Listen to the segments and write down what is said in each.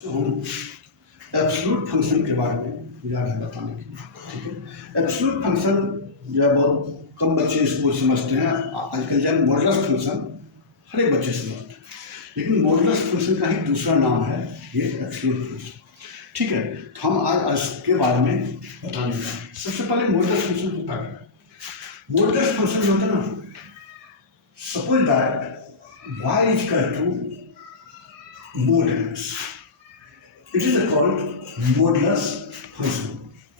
तो हम absolute function के बारे में जा रहे हैं बताने के लिए। ठीक है, एब्सोल्यूट फंक्शन जो है बहुत कम बच्चे इसको समझते हैं। आजकल जो मॉडुलस फंक्शन हर एक बच्चे समझते हैं, लेकिन मॉडुलस फंक्शन का ही दूसरा नाम है ये एब्सोल्यूट फंक्शन। ठीक है, तो हम आज इसके बारे में बताने जा रहे हैं। सबसे पहले मॉडुलस फंक्शन होता क्या है? मॉडुलस फंक्शन जो होता है ना, suppose that y is equal to mod x, it is called modulus function.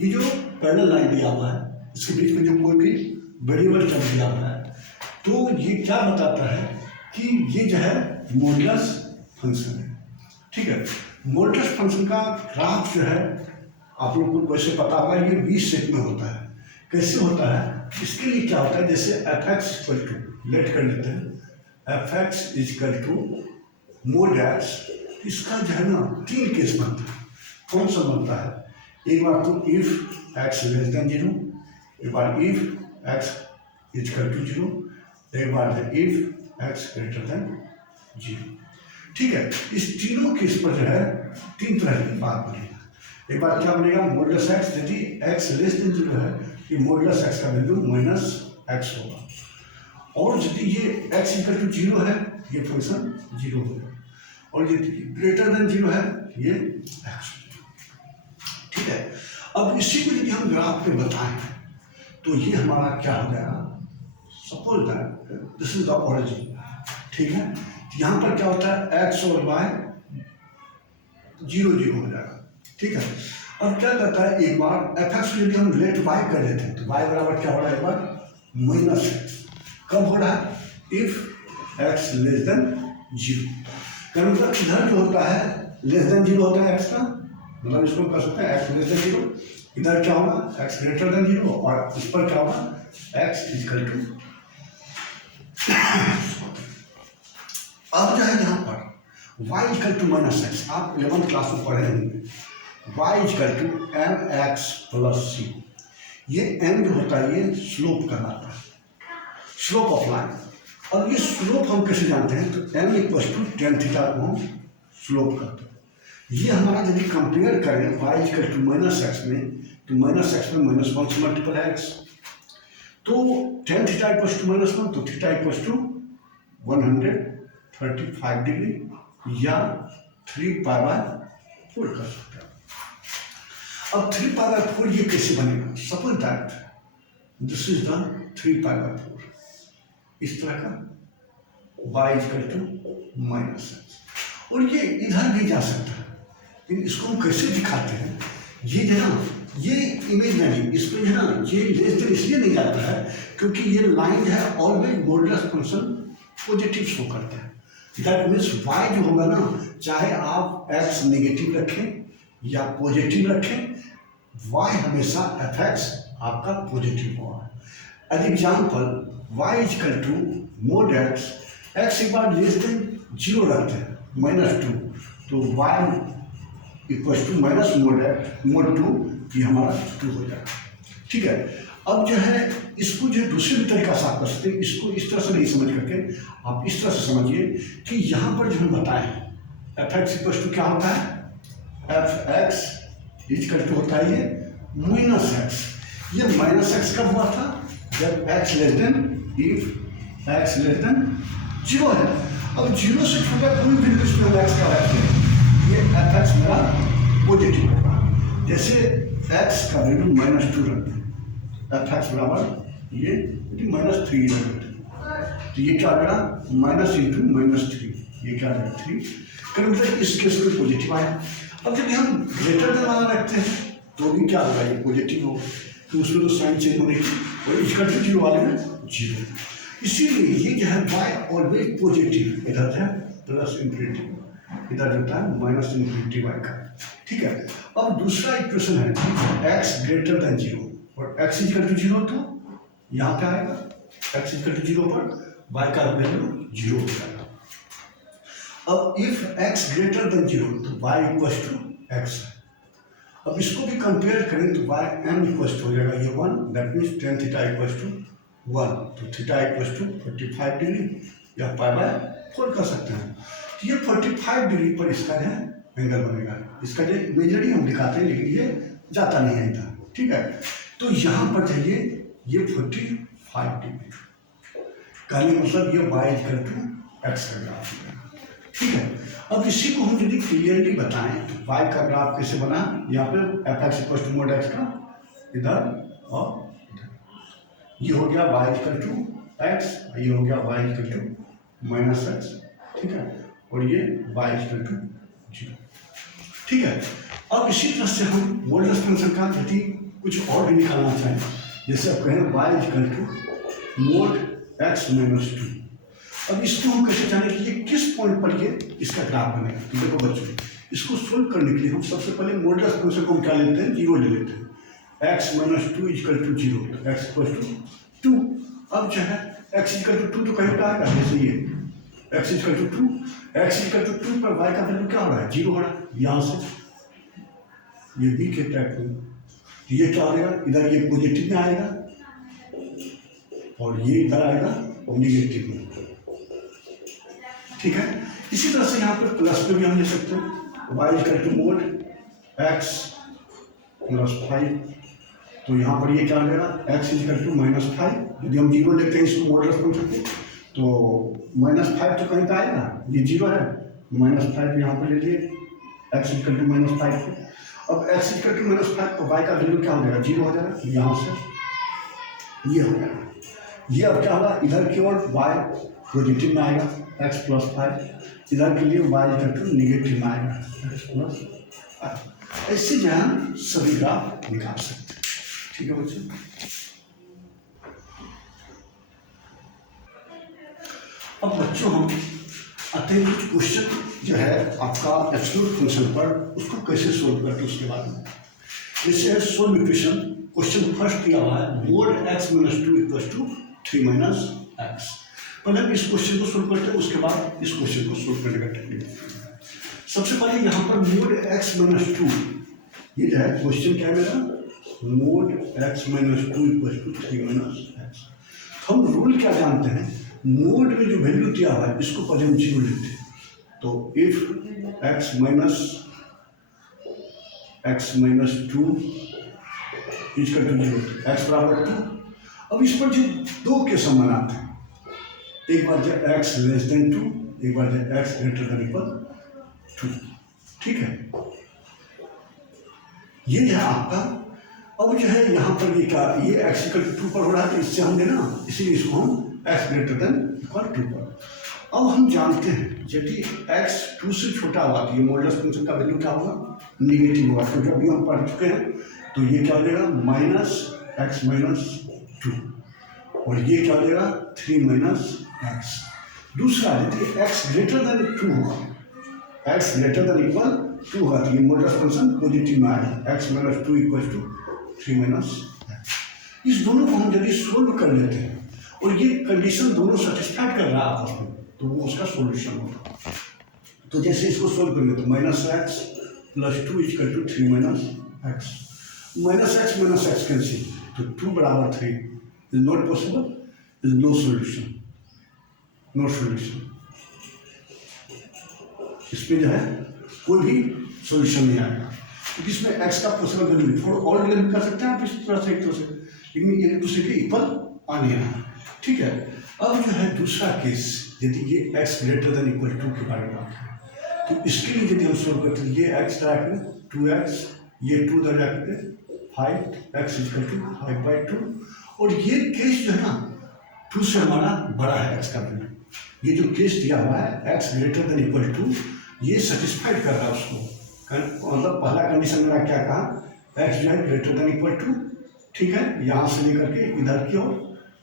ये जो पैरेलल लाइन दिया हुआ है, इसके बीच में जो कोई भी वेरिएबल टर्म दिया हुआ है, तो ये क्या बताता है कि ये जो है मॉडुलस फंक्शन है। ठीक है, मॉडुलस फंक्शन का ग्राफ जो है आप लोग को वैसे पता होगा, ये वी शेप में होता है। कैसे होता है? इसके लिए क्या होता है, जैसे f x equal to, let कर लेते हैं, f x equal to mod x. इसका जो है ना तीन केस बनता है। कौन सा बनता है? एक बार तो if x less than zero, एक बार if x equal to zero, एक बार है if x greater than zero. ठीक है, इस तीनों केस पर जो है तीन तरह की बात बनेगा। एक बार क्या बनेगा, मॉडुलस एक्स, यदि एक्स लेस देन जीरो है, ये मॉडुलस एक्स का वैल्यू माइनस एक्स होगा, और यदि ये एक्स इक्वल टू जीरो है, ये फंक्शन जीरो होगा, और ये ग्रेटर देन जीरो है, ये एक्स। ठीक है, अब इसी को यदि हम ग्राफ पे बताएं तो ये हमारा क्या हो जाएगा, suppose that this is the origin. ठीक है, यहाँ पर क्या होता है, एक्स और वाई जीरो जीरो हो जाएगा। ठीक है, अब क्या करता है, एक बार एफ एक्स यदि हम लेट वाई कर लेते हैं तो वाई बराबर क्या हो रहा है, एक बार माइनस एक्स। कब हो रहा है? If x less than zero. मतलब इधर जो होता है लेस देन जीरो होता है एक्स का, मतलब इसको कर सकते हैं एक्स लेस देन जीरो। इधर क्या होगा, एक्स ग्रेटर देन जीरो, और इस पर क्या होगा, एक्स इक्वल टू। अब जो है यहाँ पर y equal to minus x, आप 11th क्लास में पढ़े होंगे, y equal to m x plus c. ये m जो होता है ये स्लोप कहलाता है, स्लोप ऑफ लाइन। अब ये स्लोप हम कैसे जानते हैं, तो m equal to tan theta को हम स्लोप करते हैं। ये हमारा यदि कंपेयर करें y equal to minus x में, तो माइनस एक्स में माइनस वन से मल्टीपल है एक्स, तो tan theta equal to minus one, तो थीटा इक्वल टू 135 डिग्री या 3π/4 कर सकते हैं। अब 3π/4 ये कैसे बनेगा, suppose that this is the 3π/4, इस तरह का y equal to minus x, और ये इधर भी जा सकता है। लेकिन इसको हम कैसे दिखाते हैं, ये जो है ना, ये इमेजिनरी, इस पर जो है ना, ये लेस देन इसलिए नहीं जाता है क्योंकि ये लाइन है always modulus function positive show करता है। दैट मीन्स y जो होगा ना, चाहे आप x नेगेटिव रखें या पॉजिटिव रखें, y हमेशा एफ एक्स आपका पॉजिटिव होगा। Example y equal to mod x, x एक बार लेस देन जीरो रखते हैं -2, तो y equal to minus mod two, ये हमारा 2 हो जाएगा। ठीक है, अब जो है इसको जो दूसरे भी तरीका से आप कर सकते हैं, इसको इस तरह से नहीं समझ करके आप इस तरह से समझिए कि यहाँ पर जो हम बताए एफ एक्स इक्वल टू क्या होता है, एफ एक्स इक्वल टू होता है ये माइनस एक्स। ये माइनस एक्स कब हुआ था, जब x less then, if x less than zero है। अब जीरो से छोटा कोई भी इसमें एक्स का रखें, ये एफ एक्स मेरा पॉजिटिव होगा। जैसे एक्स का वैल्यू -2 रखते हैं, एफ एक्स बराबर ये -3 रखते हैं, तो ये क्या आएगा, माइनस इंटू -3, ये क्या आएगा 3। मतलब इस केस में पॉजिटिव आया। अब जब हम ग्रेटर देन वाला रखते हैं तो भी क्या होगा, ये पॉजिटिव होगा, तो उसमें तो साइन चेंज होने की, और इक्वल टू जीरो वाले में जीरो। इसीलिए ये जो है y ऑलवेज पॉजिटिव, इधर है प्लस इंफिनिटी, इधर होता है माइनस इंफिनिटी y का। ठीक है, अब दूसरा इक्वेशन है x ग्रेटर देन जीरो, और x इक्वल टू जीरो, तो यहाँ पे आएगा x इक्वल टू जीरो पर y का वैल्यू जीरो हो जाएगा। अब if x greater than zero, तो y इक्वल टू x है। अब इसको भी कंपेयर करें तो y m इक्वल हो जाएगा ये 1, that means tan theta equal to 1, तो थीटा इक्वल टू 45 डिग्री या π/4 कर सकते हैं। तो ये 45 डिग्री पर इसका है एंगल बनेगा। इसका जो इमेजरी हम दिखाते हैं लेकिन ये जाता नहीं है इधर, ठीक है। तो यहाँ पर जाइए ये 45 डिग्री, कहने का मतलब ये y इक्वल टू एक्स का ग्राफ है, ठीक है। अब इसी को हम यदि क्लियरली बताएं तो y का ग्राफ कैसे बना, यहाँ पे f x equal to mod x का इधर और इधर, ये हो गया y इक्वल टू एक्स, ये हो गया y equal to minus x, ठीक है, और ये y इक्वल टू 0, ठीक है। अब इसी तरह से हम मॉडुलस फंक्शन का यदि कुछ और भी निकालना चाहें, जैसे आप कहें y equal to mod x minus 2, अब इसको हम कैसे जाने कि ये किस पॉइंट पर ये इसका ग्राफ बनेगा। तो देखो बच्चों, इसको सोल्व करने के लिए हम सबसे पहले मॉडुलस फंक्शन को हम क्या लेते हैं, 0 ले लेते हैं। एक्स माइनस 2 इक्वल टू 0, तो एक्स इक्वल टू 2। अब जो है एक्स इक्वल टू 2 तो कहीं पर आएगा, जैसे ये x equal to 2, x equal to 2 पर वाई का वैल्यू क्या हो रहा है, 0 हो रहा है। यहाँ से ये बी के ट्रैक में, ये क्या आएगा, इधर ये पॉजिटिव में आएगा और ये इधर आएगा निगेटिव में, ठीक है। इसी तरह से यहाँ पर प्लस में भी हम ले सकते हैं, y equal to mod x plus 5, तो यहाँ पर ये क्या आ जाएगा, एक्स इक्वल टू माइनस 5। यदि हम 0 लेते हैं इसको मॉडुलस फंक्शन पे, तो माइनस 5 तो कहीं पर आएगा, ये 0 है, माइनस 5 यहाँ पर ले लिए एक्स इक्वल टू माइनस 5 पे। अब एक्स इक्वल टू माइनस 5 तो वाई का वैल्यू क्या हो जाएगा, 0 हो जाएगा, यहाँ से ये हो जाएगा। ये अब क्या होगा, इधर की ओर वाई पॉजिटिव में आएगा एक्स प्लस 5, इधर के लिए वाई इक्वल टू निगेटिव में आएगा एक्स प्लस 5। ऐसे जो हम सभी ग्राफ निकाल सकते हैं, ठीक है बच्चों। अब बच्चों हम आते हैं कुछ क्वेश्चन जो है आपका एब्सोल्यूट फंक्शन पर, उसको कैसे सोल्व करते हैं उसके बाद में। जैसे है सोल्व इक्वेशन, क्वेश्चन फर्स्ट दिया हुआ है mod x minus 2 equal to 3 minus x. पहले हम इस क्वेश्चन को सोल्व करते हैं, उसके बाद इस क्वेश्चन को सोल्व करने का टेक्निक। सबसे पहले यहाँ पर मोड एक्स माइनस 2, ये जो है क्वेश्चन क्या है मेरा, mod x minus 2 equal to 3 minus x. हम रूल क्या जानते हैं, मोड में जो वैल्यू दिया हुआ है इसको पहले हम 0 लेते हैं। तो if x minus 2 equal to 0, x बराबर 2। अब इस पर जो दो के समान आते हैं, एक बार जब x लेस देन 2, एक बार जब x ग्रेटर देन इक्वल 2, ठीक है। ये है आपका। अब जो है यहाँ पर ये क्या, ये x इक्वल टू 2 पर हो रहा है, तो इससे हमने ना, इसीलिए इसको हम x ग्रेटर देन इक्वल 2 पर। अब हम जानते हैं यदि x 2 से छोटा हुआ तो ये मॉडुलस फंक्शन का वैल्यू क्या होगा, निगेटिव होगा, क्योंकि अभी हम पढ़ चुके हैं। तो ये क्या हो जाएगा, माइनस एक्स माइनस 2, और ये क्या हो जाएगा 3 माइनस एक्स। दूसरा यदि x ग्रेटर देन 2 होगा, x ग्रेटर देन इक्वल 2 होगा, तो ये मॉडुलस फंक्शन पॉजिटिव में आएगा, x minus 2 equal to 3 minus x. इस दोनों को हम यदि सोल्व कर लेते हैं और ये कंडीशन दोनों सेटिस्फाइड कर रहा है आपस में, तो वो उसका सोल्यूशन होगा। तो जैसे इसको सोल्व कर लेते, minus x plus 2 equal to 3 minus x, minus x cancel, तो 2 बराबर 3 is not possible, is no solution, no solution. इसमें जो है कोई भी सोल्यूशन नहीं आएगा, क्योंकि इसमें x का possible value for all real कर सकते हैं आप इस तरह से, एक तरह से, लेकिन एक दूसरे के इक्वल आ नहीं रहा, ठीक है। अब जो है दूसरा केस, यदि ये x ग्रेटर देन इक्वल 2 के बारे में बात करें, तो इसके लिए यदि हम सोल्व करते हैं, ये x रखें 2x, ये 2 इधर रखें 5x इक्वल टू 5/2, और ये केस जो है ना 2 से हमारा बड़ा है x का वैल्यू। ये जो केस दिया हुआ है x greater than equal to, ये सेटिस्फाइड कर रहा है उसको, मतलब पहला कंडीशन मेरा क्या कहा, x जो है ग्रेटर देन इक्वल टू, ठीक है, यहाँ से लेकर के इधर की ओर,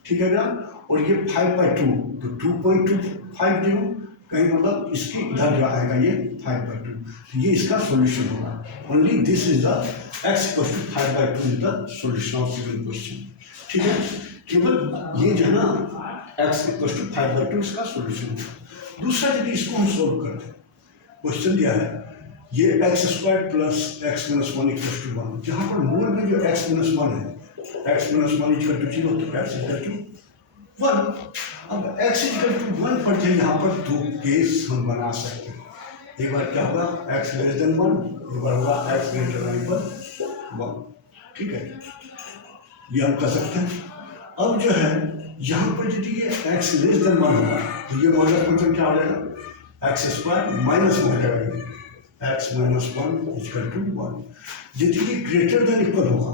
ठीक है ना, और ये 5/2, तो 2.25 दियो कहीं, मतलब इसके इधर जो आएगा ये 5/2, तो ये इसका सॉल्यूशन होगा। Only this is the x equal to 5/2 is the solution of given question, ठीक है। केवल ये जो है ना x इक्वल टू 5/2 इसका सॉल्यूशन होगा। दूसरा यदि इसको हम सोल्व करते हैं, क्वेश्चन दिया है ये x square plus x minus 1 equal to 1, जहाँ पर मूल में जो एक्स माइनस 1 है, एक्स माइनस 1 इक्वल टू 0, तो एक्स इक्वल टू 1। अब एक्स इक्वल टू 1 पर जो यहाँ पर दो केस हम बना सकते हैं, एक बार क्या होगा x लेस देन 1, एक बार होगा x ग्रेटर देन इक्वल 1। ठीक है, ये हम कर सकते हैं। अब जो है यहाँ पर यदि ये x लेस देन 1 होगा तो ये मॉडुलस फंक्शन क्या हो जाएगा, एक्स स्क्वायर माइनस 1 हो जाएगा, x माइनस 1 इक्वल टू 1। यदि ये ग्रेटर देन इक्वल होगा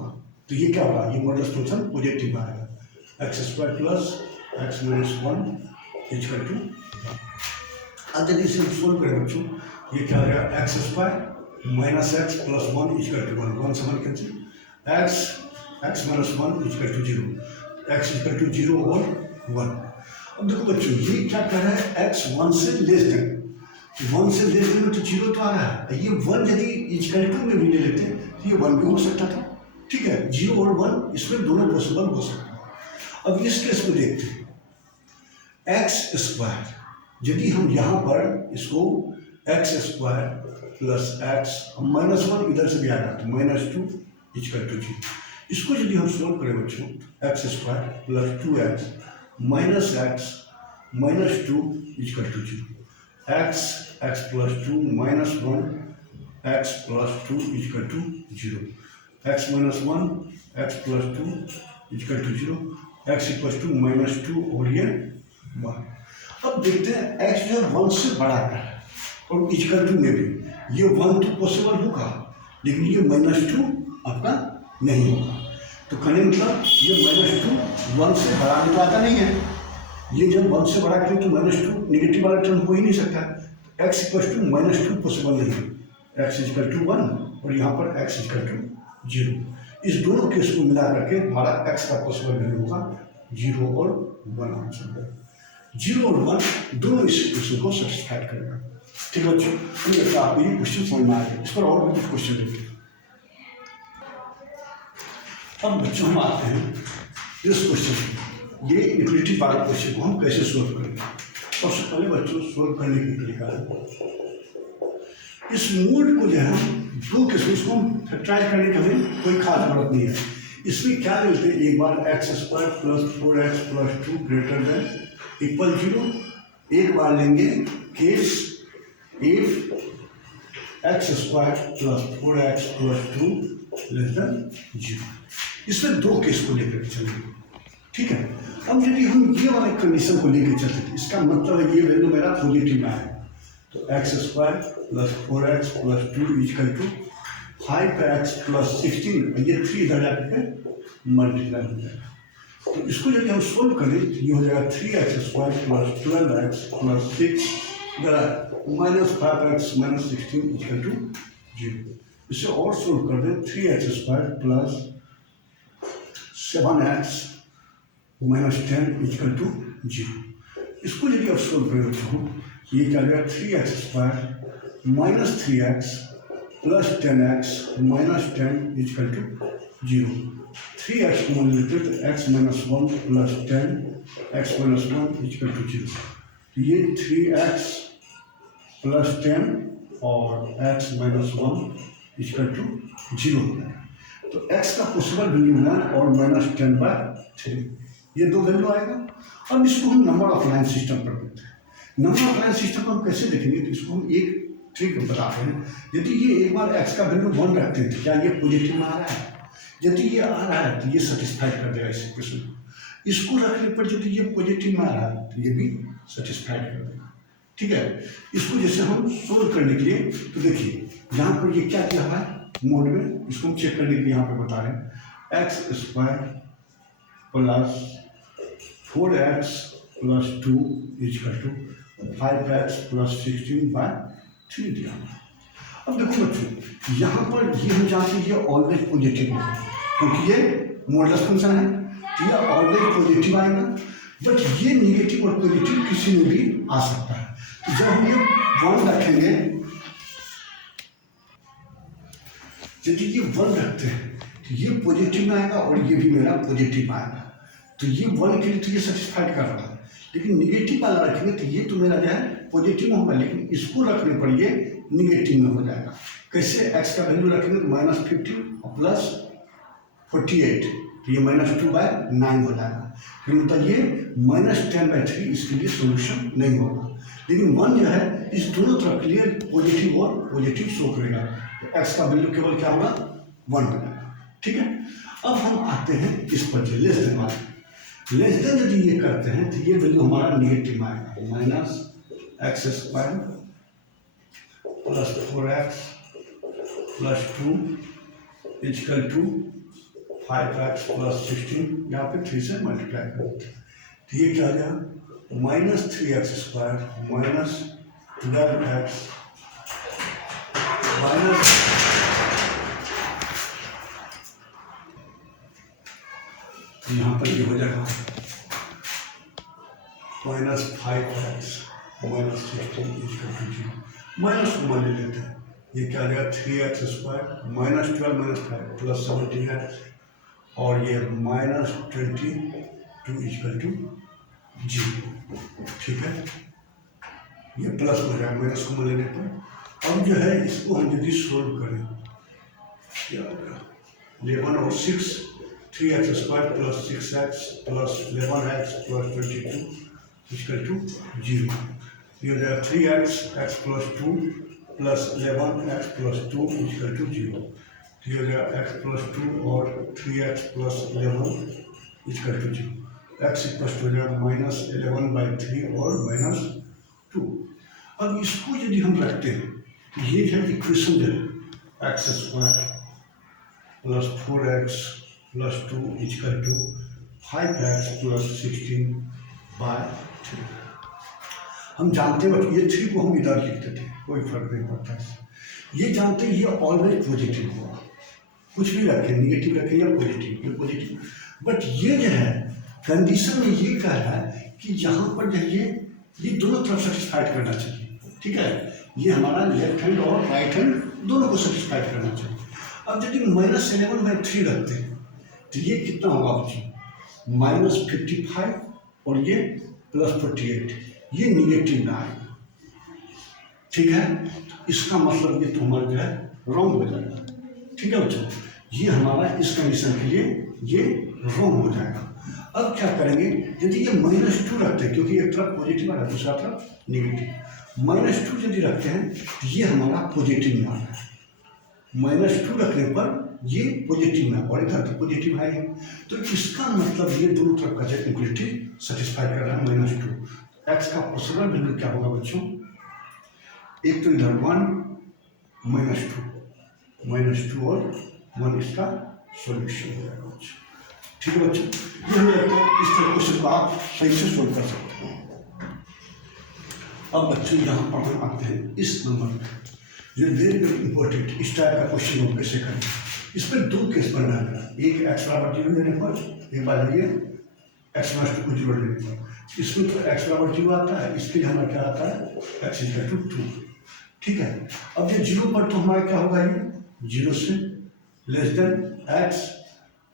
तो ये क्या होगा, ये मॉडुलस फंक्शन पॉजिटिव आएगा, x square plus x minus 1 equal to 1। अब यदि इसे सोल्व करें बच्चों, ये क्या हो जाएगा, x square minus x plus 1 equal to 1, 1 से 1 cancel, x minus 1 equal to 0, x equal to 0 और 1। अब देखो बच्चों ये क्या कह रहा है, एक्स 1 से लेस देन, 1 से लेस देन में तो 0 तो आ रहा है, ये 1 यदि इक्वल टू में भी ले लेते तो ये 1 भी हो सकता था। ठीक है, 0 और 1 इसमें दोनों पॉसिबल हो सकता है। अब इस केस में देखते हैं, एक्स स्क्वायर यदि हम यहाँ पर इसको x square plus x minus 1 इधर से भी आ रहा है तो माइनस 2 इक्वल टू 0, इसको यदि हम सोल्व करें बच्चों, x square plus 2x minus x minus 2 equal to 0, x plus 2 minus 1 x plus 2 equal to 0, x minus 1 x plus 2 equal to 0, x equal to minus 2 और ये 1। अब देखते हैं x जो है 1 से बड़ा है और इक्वल टू में भी ये 1 तो पॉसिबल होगा लेकिन ये माइनस 2 आपका नहीं होगा। तो कहने मतलब ये माइनस 2 1 से बड़ा निकलता नहीं है, ये जब 1 से बड़ा करें तो माइनस 2 निगेटिव वाला टर्म हो ही नहीं सकता, x equal to minus 2 possible नहीं है, x इक्वल टू 1 और यहाँ पर x इक्वल टू 0। इस दोनों केस को मिला करके हमारा x का पॉसिबल वैल्यू होगा 0 और 1 आंसर है। 0 और 1 दोनों इस क्वेश्चन को सेटिस्फाइड करेगा। ठीक है बच्चों, मुझे लगता है आपको ये क्वेश्चन समझ में आ गया। इस पर और भी कुछ क्वेश्चन देखिए। अब बच्चों हम आते हैं इस क्वेश्चन, ये इक्वलिटी वाला क्वेश्चन को हम कैसे सोल्व करेंगे। सबसे पहले बच्चों सोल्व करने की तरीका है, इस मोड को जो है दो किस्म, इसको हम फैक्टराइज करने की हमें कोई खास जरूरत नहीं है। इसमें क्या लेते हैं, एक बार x square plus 4x plus 2 greater than equal 0, एक बार लेंगे case if x square plus 4x plus 2 less than 0। इसमें दो केस को लेकर चलेंगे। ठीक है, अब यदि हम ये वाले कंडीशन को लेकर चलते हैं, इसका मतलब है ये वैल्यू मेरा पॉजिटिव में है, तो x square plus 4x plus 2 equal to 5x plus 16, ये 3 इधर जाकर मल्टीप्लाई हो जाएगा। तो इसको यदि हम सोल्व करें तो ये हो जाएगा 3x square plus 12x plus 6 minus 5x minus 16 equal to 0। इसे और सोल्व कर दें, 3x square plus 7x minus 10 equal to 0। इसको यदि आप सोल्व करें तो ये क्या जाएगा, 3x square minus 3x plus 10x minus 10 equal to 0। 3x को मान लेते तो x minus 1 plus 10 x minus 1 equal to 0। तो ये 3x प्लस 10 और x माइनस 1 इक्वल टू 0 हो जाएगा। तो x का पॉसिबल वैल्यू है और माइनस 10/3, ये दो वैल्यू आएगा। अब इसको हम नंबर ऑफ लाइन सिस्टम पर देते हैं। नंबर ऑफ लाइन सिस्टम को हम कैसे देखेंगे, तो इसको हम एक ट्रिक बताते हैं। यदि ये एक बार x का वैल्यू 1 रखते हैं तो क्या ये पॉजिटिव में आ रहा है, यदि ये आ रहा है तो ये सेटिस्फाइड कर देगा इस क्वेश्चन को। इसको रखने पर यदि ये पॉजिटिव में आ रहा है तो ये भी सेटिस्फाइड कर देगा। ठीक है, इसको जैसे हम सोल्व करने के लिए, तो देखिए यहाँ पर ये क्या किया है मोड में, इसको हम चेक करने के लिए यहाँ पे बता रहे हैं, x square plus 4x plus 2 equal to 5x plus 16/3 दिया। अब देखो बच्चों यहाँ पर ये हम जानते हैं ये ऑलवेज पॉजिटिव है क्योंकि ये मॉडुलस फंक्शन है, तो ये ऑलवेज पॉजिटिव आएगा। बट ये निगेटिव और पॉजिटिव किसी में भी आ सकता है। तो जब हम ये 1 रखेंगे, यदि ये 1 रखते हैं तो ये पॉजिटिव में आएगा और ये भी मेरा पॉजिटिव आएगा। तो ये 1 के लिए तो ये सेटिस्फाइड कर रहा है, लेकिन निगेटिव वाला रखेंगे तो ये तो मेरा जो है पॉजिटिव में होगा, लेकिन इसको रखने पर ये निगेटिव में हो जाएगा। कैसे, x का वैल्यू रखेंगे तो -50 और प्लस 48, तो ये -2/9 हो जाएगा। फिर मतलब ये -10/3 इसके लिए सोल्यूशन नहीं होगा। लेकिन 1 जो है इस दोनों तरफ क्लियर पॉजिटिव और पॉजिटिव शो करेगा, तो एक्स का वैल्यू केवल क्या होगा 1 हो जाएगा। ठीक है, अब हम आते हैं इस पर लेस देन वाले। लेस देन यदि ये करते हैं तो ये वैल्यू हमारा निगेटिव आएगा, minus x square plus 4x plus 2 equal to 5x plus 16, यहाँ पे 3 से मल्टीप्लाई करें तो ये क्या आ जाएगा minus 3x square minus 12x minus यहाँ पर ये हो जाएगा minus 5x minus 16 equal to 0। Minus को मान लेते हैं, ये क्या आ जाएगा 3x square minus 12 minus 5 plus 17x और ये माइनस 22 इक्वल टू 0। ठीक है, ये प्लस हो जाएगा माइनस को मान लेने पर। अब जो है इसको हम यदि सोल्व करें क्या होगा 11 और 6 3x square plus 6x plus 11x plus 22 equal to 0। ये हो जाएगा 3x x plus 2 plus 11x plus 2 equal to 0। ये हो जाएगा x प्लस 2 और 3x plus 11 equal to 0। x equal to हो जाएगा माइनस 11/3 और माइनस 2। अब इसको यदि हम रखते हैं तो ये है इक्वेशन जो है x square plus 4x plus 2 equal to 5x plus 16/3। हम जानते हैं ये 3 को हम इधर लिखते थे, कोई फर्क नहीं पड़ता है। ये जानते हैं ये ऑलवेज पॉजिटिव होगा, कुछ भी रखें निगेटिव रखें या पॉजिटिव, ये पॉजिटिव। बट ये जो है कंडीशन में ये कह रहा है कि यहाँ पर जो ये दोनों तरफ सेटिस्फाइड करना चाहिए। ठीक है, ये हमारा लेफ्ट हैंड और राइट हैंड दोनों को सेटिस्फाइड करना चाहिए। अब यदि माइनस 11/3 रखते हैं तो ये कितना होगा बच्चों माइनस 55 और ये प्लस 48, ये निगेटिव में आएगा। ठीक है, इसका मतलब ये तो हमारा जो है रॉन्ग हो जाएगा। ठीक है बच्चों, ये हमारा इस कंडीशन के लिए ये रॉन्ग हो जाएगा। अब क्या करेंगे यदि ये -2 रखते हैं, क्योंकि एक तरफ पॉजिटिव है दूसरा तरफ निगेटिव, -2 यदि रखते हैं तो ये हमारा पॉजिटिव में आ रहा है। -2 रखने पर ये पॉजिटिव में और इधर तो पॉजिटिव है, तो इसका मतलब ये दोनों तरफ का इक्वलिटी सेटिस्फाई कर रहा है -2। एक्स का पॉसिबल वैल्यू क्या होगा बच्चों, एक तो इधर 1 -2 और 1 इसका सॉल्यूशन हो जाएगा बच्चों। ठीक है बच्चों, ये हमें लगता है इस तरह क्वेश्चन को आप सही से सोल्व कर सकते हैं। अब बच्चों यहाँ पर हम आते हैं इस नंबर में, ये वेरी वेरी इंपॉर्टेंट। इस टाइप का क्वेश्चन हम कैसे करें, इस पर 2 केस बनना है, एक x बराबर 0 लेने पर, एक बार ये x माइनस 2 को 0 लेने पर। इसमें तो x बराबर 0 आता है, इसके लिए हमारा क्या आता है x इक्वल टू 2। ठीक है, अब ये 0 पर तो हमारा क्या होगा, ये 0 से लेस देन x,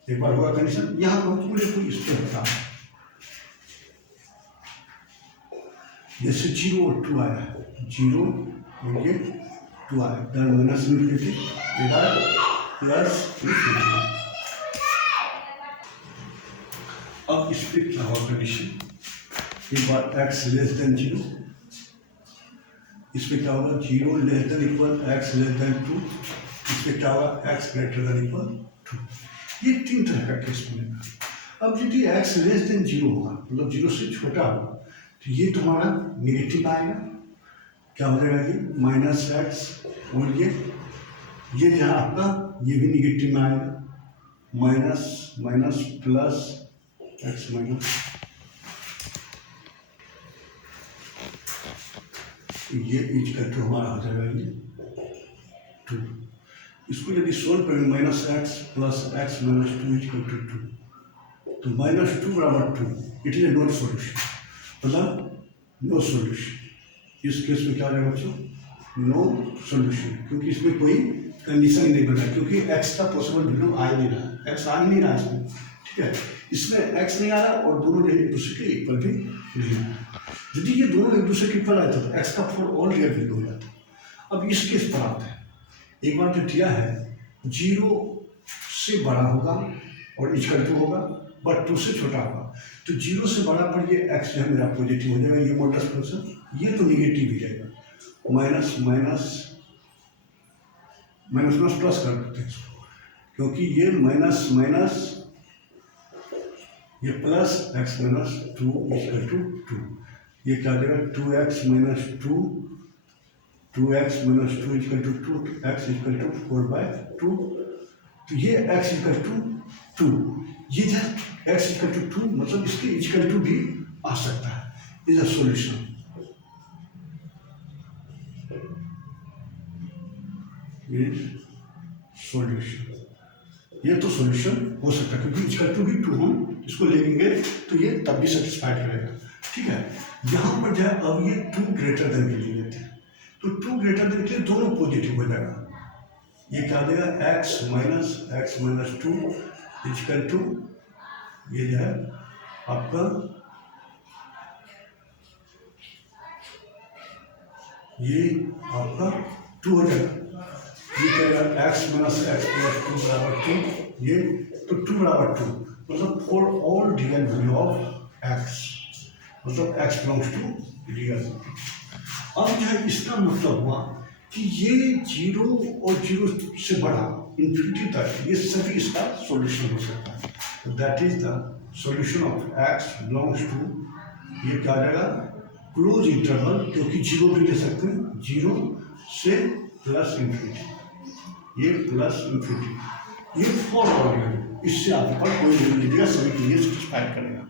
एक बार होगा कंडीशन। यहाँ पर पूरे पूरी इस पर बता, जैसे 0 और 2 आया है, 0 और ये 2 आया, इधर माइनस इन्फिनिटी इधर प्लस इन्फिनिटी। अब इस पर क्या होगा कंडीशन, एक बार x लेस देन 0, इस पर क्या होगा 0 less than equal x less than 2, इस पर क्या होगा x ग्रेटर देन इक्वल 2। ये 3 तरह का केस बनेगा। अब यदि x लेस देन 0 होगा, मतलब 0 से छोटा होगा, तो ये तुम्हारा निगेटिव आएगा, क्या हो जाएगा ये -x, और ये जहाँ आपका ये भी निगेटिव में आएगा, minus minus plus x minus, ये इक्वल टू हमारा हो जाएगा ये 2। इसको यदि सोल्व करें -x plus x minus 2 equal to 2, तो -2 बराबर 2, इट इज नॉट सॉल्यूशन, मतलब नो सॉल्यूशन। इस केस में क्या जाएगा बच्चों, नो सॉल्यूशन, क्योंकि इसमें कोई कंडीशन ही नहीं बन रहा, क्योंकि x का पॉसिबल वैल्यू आ ही नहीं रहा, x आ ही नहीं रहा इसमें। ठीक है, इसमें x नहीं आ रहा और दोनों एक दूसरे के इक्वल भी नहीं आ रहा। यदि ये दोनों एक दूसरे के इक्वल आए तो x का 4 ऑल रियल वैल्यू हो जाता। अब इस केस पर आते हैं, एक बार जो दिया है 0 से बड़ा होगा और इक्वल टू होगा, बट 2 से छोटा होगा, तो 0 से बड़ा पर ये x जो है मेरा पॉजिटिव हो जाएगा, ये मॉडुलस फंक्शन, ये तो निगेटिव ही जाएगा। Minus minus minus minus plus कर देते हैं इसको, क्योंकि ये माइनस माइनस ये plus x minus two equal to two, ये क्या आ जाएगा 2x minus two x minus two equal to two, x equal to 4/2, तो ये x इक्वल टू टू, ये जब x इक्वल टू टू मतलब इसके इक्वल टू भी आ सकता है, इज अ सॉल्यूशन। सॉल्यूशन, ये तो सॉल्यूशन हो सकता है क्योंकि इक्वल टू भी टू हम इसको लेंगे तो ये तब भी सेटिस्फाई करेगा, ठीक है। यहाँ पर जाए अब ये टू ग्रेटर देन के लिए लेते हैं, तो टू ग्रेटर देन के लिए दोनों पॉजिटिव हो जाएगा, ये क्या देगा x minus two equal to ये जो है आपका ये आपका टू हो जाएगा, ये कहेगा x minus x plus two बराबर टू, ये तो टू बराबर टू मतलब for all real value of x, मतलब x बिलोंग्स टू रियल। अब जो है इसका मतलब हुआ कि ये जीरो और जीरो से बड़ा इन्फिनिटी तक ये सभी इसका सॉल्यूशन हो सकता है, तो that is the solution of x belongs to ये क्या आ जाएगा क्लोज इंटरवल, क्योंकि जीरो भी ले सकते हैं, जीरो से प्लस इन्फिनिटी, ये प्लस इन्फिनिटी, ये फॉर ऑल, इससे आपके पास कोई नहीं मिलेगा, सभी के लिए सेटिस्फाई करेगा।